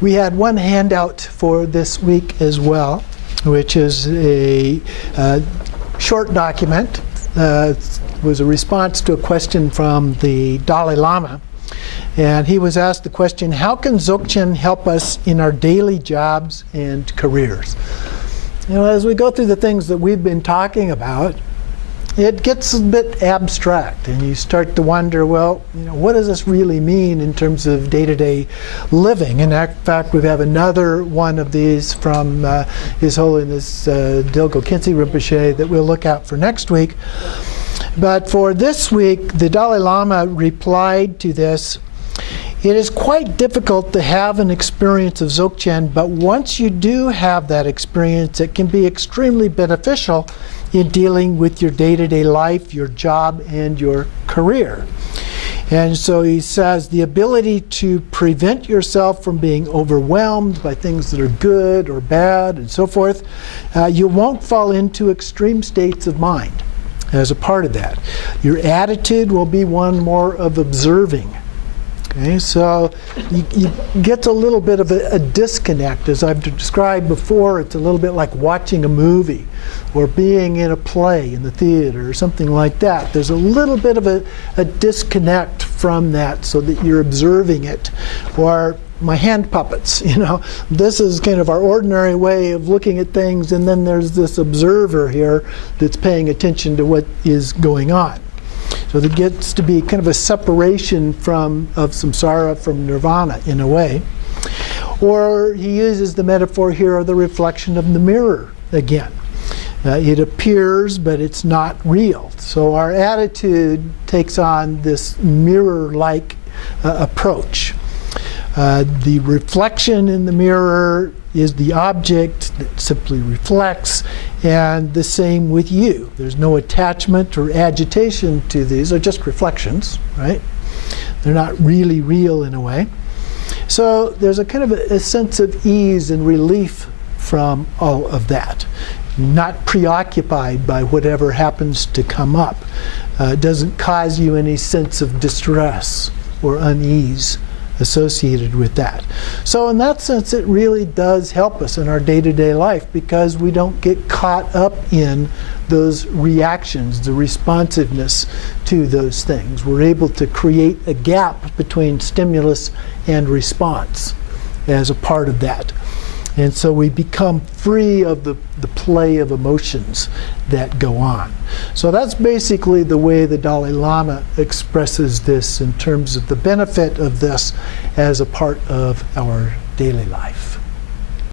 We had one handout for this week as well, which is a short document. Was a response to a question from the Dalai Lama. And he was asked the question, how can Dzogchen help us in our daily jobs and careers? You know, as we go through the things that we've been talking about, it gets a bit abstract, and you start to wonder, well, you know, what does this really mean in terms of day-to-day living? And in fact, we have another one of these from His Holiness Dilgo Khyentse Rinpoche that we'll look at for next week. But for this week, the Dalai Lama replied to this, it is quite difficult to have an experience of Dzogchen, but once you do have that experience, it can be extremely beneficial in dealing with your day-to-day life, your job, and your career. And so he says the ability to prevent yourself from being overwhelmed by things that are good or bad and so forth, you won't fall into extreme states of mind as a part of that. Your attitude will be one more of observing. Okay, so you get a little bit of a disconnect. As I've described before, it's a little bit like watching a movie or being in a play in the theater or something like that. There's a little bit of a disconnect from that so that you're observing it. Or my hand puppets, you know, this is kind of our ordinary way of looking at things, and then there's this observer here that's paying attention to what is going on. So there gets to be kind of a separation of samsara from nirvana in a way. Or he uses the metaphor here of the reflection of the mirror again. It appears, but it's not real. So our attitude takes on this mirror-like approach. The reflection in the mirror is the object that simply reflects, and the same with you. There's no attachment or agitation to these. They're just reflections, right? They're not really real in a way. So there's a kind of a sense of ease and relief from all of that. Not preoccupied by whatever happens to come up. It doesn't cause you any sense of distress or unease associated with that. So in that sense, it really does help us in our day-to-day life because we don't get caught up in those reactions, the responsiveness to those things. We're able to create a gap between stimulus and response as a part of that. And so we become free of the play of emotions that go on. So that's basically the way the Dalai Lama expresses this in terms of the benefit of this as a part of our daily life.